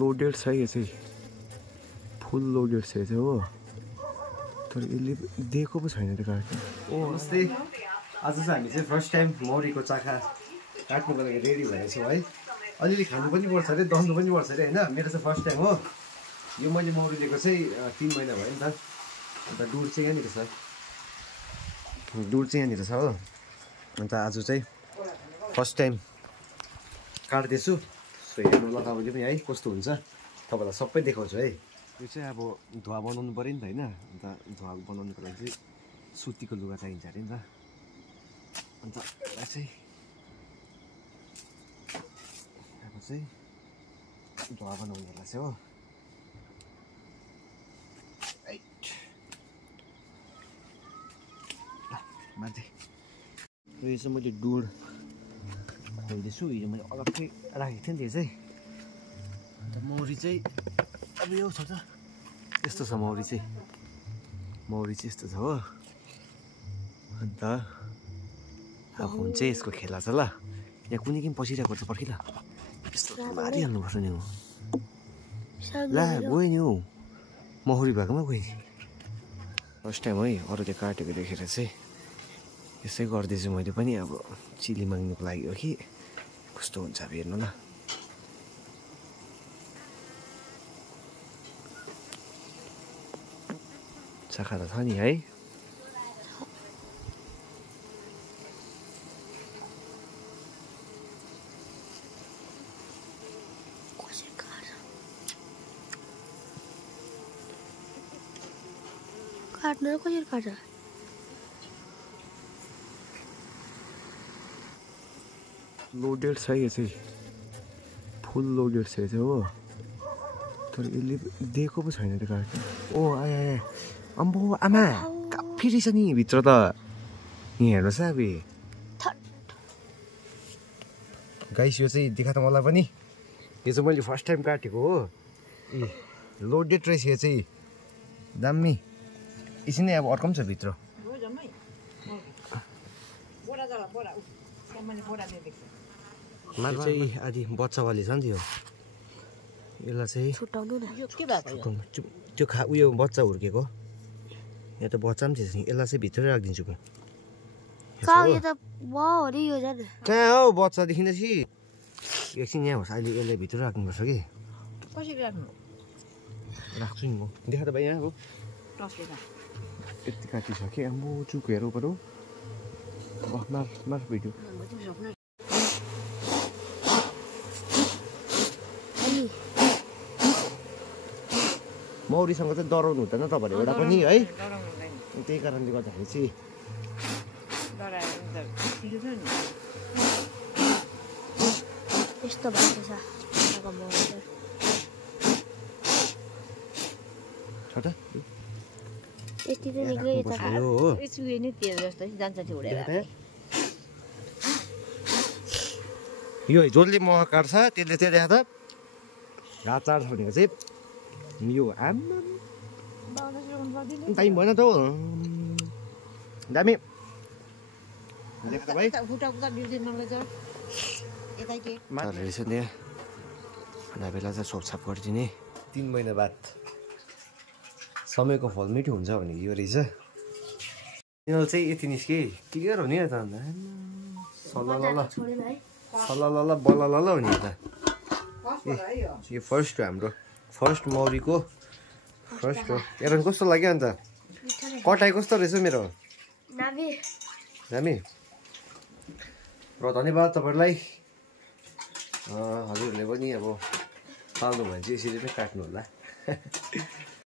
loaded छ यो चाहिँ फुल लोडेड छ यो चाहिँ हो तर यसले दिएको पो छैन त्यो कार्ड ओ नमस्ते आज चाहिँ हामी चाहिँ फर्स्ट टाइम मौरीको चाखा काट्नुको लागि रेडी भएको छौँ है अलिअलि खानु पनि पर्छ अरे दल्नु पनि पर्छ अरे होइन मेरो चाहिँ फर्स्ट टाइम हो यो मैले मौरी लिएको चाहिँ 3 महिना भयो नि त अन्त डुर चाहिँ यहाँनिर छ हो अन्त आज चाहिँ फर्स्ट टाइम काट्दैछु सो हेर्नु लगाउने पनि है कस्तो हुन्छ तपाईँलाई सबै देखाउँछु है यो चाहिँ अब धुवा बनाउनु पऱ्यो नि त होइन अन्त धुवा बनाउनुको लागि चाहिँ सुतीको लुगा चाहिन्छ अरे नि त अन्त यसलाई चाहिँ अब चाहिँ धुवा बनाउनेलाई चाहिँ हो माथि यो चाहिँ मैले डुर खोल्दैछु हिजो मैले अलग्गै राखेको थिएँ नि त्यो चाहिँ अन्त मौरी चाहिँ अब यो छ त यस्तो छ मौरी चाहिँ यस्तो छ हो अन्त अब हुन्छ यसको खेला छ ल यहाँ कुनै पनि पसिरहेको छ पर्खि ल यस्तो मारिहाल्नुपर्छ नि हो ला गयो नि हौ मौरी भएकोमा गयो नि फर्स्ट टाइम है अरूले काटेको देखेर चाहिँ यसै गर्दैछु मैले पनि अब चिली माग्नुको लागि हो कि कस्तो हुन्छ अब हेर्नु न चाखा त छ नि है काट्नु कसरी काट्छ लोडेड छ यो चाहिँ फुल लोडेड छ यो चाहिँ हो तर यसले दिएको पो छैन त्यो कार्ड ओ आया आया अम्बो आमा काफी रहेछ नि भित्र त यहाँ हेर्नुहोस् है अब गाइस यो चाहिँ देखा त मलाई पनि यो चाहिँ मैले फर्स्ट टाइम काटेको हो ए लोडेड रहेछ यो चाहिँ दामी एकछिन अब अर्को पनि छ भित्र चाहिँ आदि बच्चावाली छ नि त्यो यसलाई चाहिँ त्यो उयो बच्चा हुर्केको यहाँ त बच्चा पनि थिएछ नि यसलाई चाहिँ भित्रै राखिदिन्छु म कहाँ हौ बच्चा देखिँदैछ एकछिन यहाँ होस् अहिले यसलाई भित्र राख्नुपर्छ कि कसरी राख्नु राख्छु नि म देखा त भाइ यहाँ हो यति काटिसकेँ आम्बो चुक हेरौँ पऱ्यो मार भिडियो मौरीसँग चाहिँ डराउनु हुँदैन तपाईँहरू एउटा पनि है त्यही कारणले गर्दाखेरि चाहिँ यस्तो भएको छ यति त निक्ल्यो यो जसले मह काट्छ त्यसले चाहिँ देखा त घाँस चार्छ भनेको चाहिँ यो आम्मा टाइम भएन त हौ दामी रहेछ नि खाना बेला चाहिँ सोपछाप गरिदिने 3 महिना बाद समयको फल मिठो हुन्छ भने यो रहेछ यिनीहरू चाहिँ यति निस्के क्लियर हुने त अन्त सल्ल बल्ल हुने त यो फर्स्ट हो हाम्रो फर्स्ट मौरीको फर्स्ट हो हेर कस्तो लाग्यो अन्त कटाइ कस्तो रहेछ मेरो दामी र धन्यवाद तपाईँहरूलाई हजुरहरूले पनि अब पाल्नु भने चाहिँ यसरी नै काट्नु होला